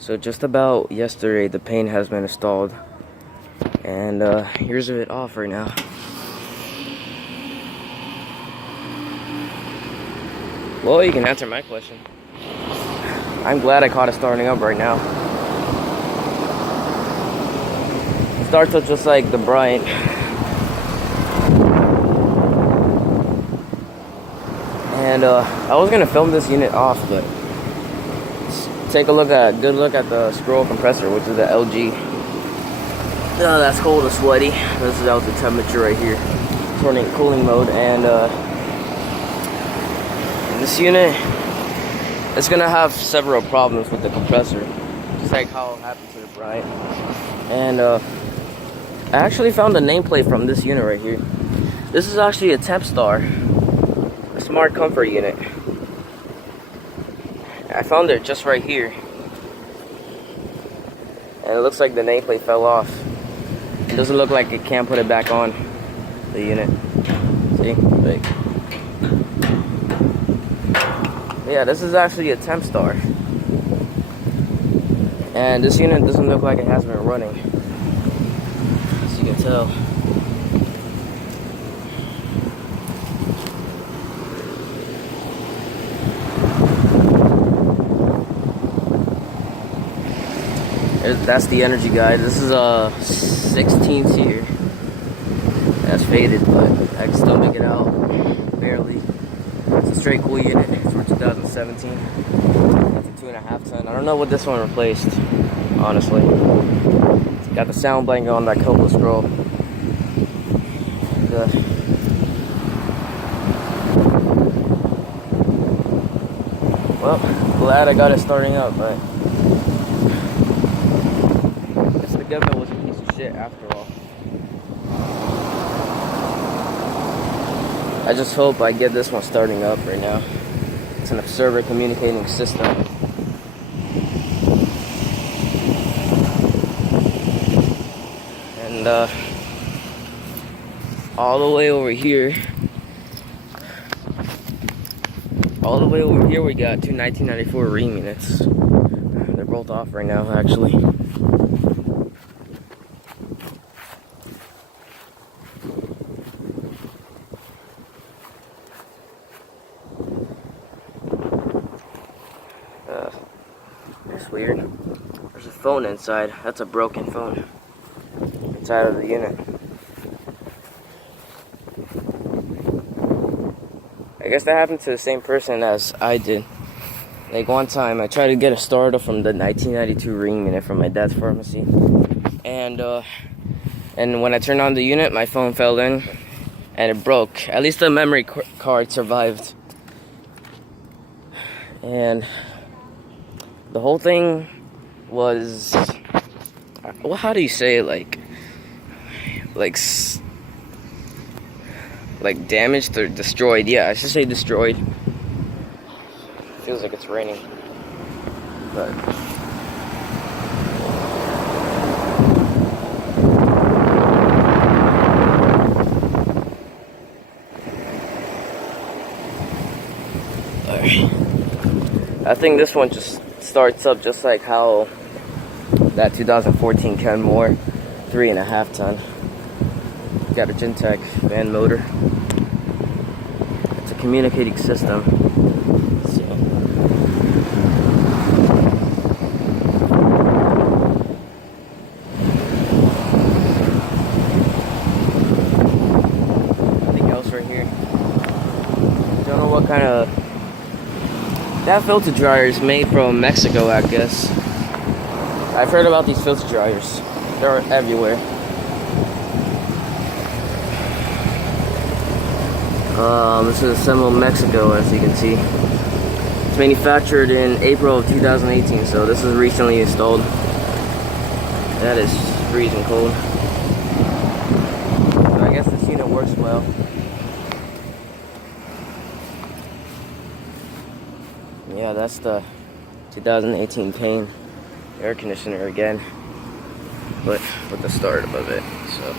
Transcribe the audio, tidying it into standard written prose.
So just about yesterday, the Payne has been installed, and here's it off right now. Well, you can answer my question. I'm glad I caught it starting up right now. It starts up just like the Bryant. And I was gonna film this unit off, but take a good look at the scroll compressor, which is the LG. Oh, that's cold and sweaty. This is out the temperature right here. Turning cooling mode, and this unit is gonna have several problems with the compressor, just like how it happened to the Bryant. And I actually found the nameplate from this unit right here. This is actually a Tempstar, a smart comfort unit. I found it just right here, and it looks like the nameplate fell off. It doesn't look like it can put it back on the unit. See, like, yeah, this is actually a Tempstar, and this unit doesn't look like it has been running, as you can tell. That's the energy guide. This is a 16th here. That's faded, but I can still make it out barely. It's a straight cool unit. It's for 2017. It's a 2.5 ton. I don't know what this one replaced, honestly. It's got the sound blanket on that Cobra scroll. Well, glad I got it starting up, but the government was a piece of shit after all. I just hope I get this one starting up right now. It's an observer communicating system. And all the way over here we got two 1994 Ream units. They're both off right now, actually. It's weird. There's a phone inside. That's a broken phone inside of the unit. I guess that happened to the same person as I did. Like, one time I tried to get a starter from the 1992 Ream unit from my dad's pharmacy, and when I turned on the unit, my phone fell in and it broke. At least the memory card survived, and the whole thing was, well, how do you say it, like damaged or destroyed? Yeah, I should say destroyed. Feels like it's raining, but I think this one just starts up just like how that 2014 Kenmore 3.5 ton. Got a Gentech van motor. It's a communicating system. So, nothing else right here. Don't know what kind of. That filter dryer is made from Mexico, I guess. I've heard about these filter dryers. They're everywhere. This is assembled in Mexico, as you can see. It's manufactured in April of 2018, so this is recently installed. That is freezing cold. So I guess this unit works well. Yeah, that's the 2018 Payne air conditioner again, but with the start above it. So.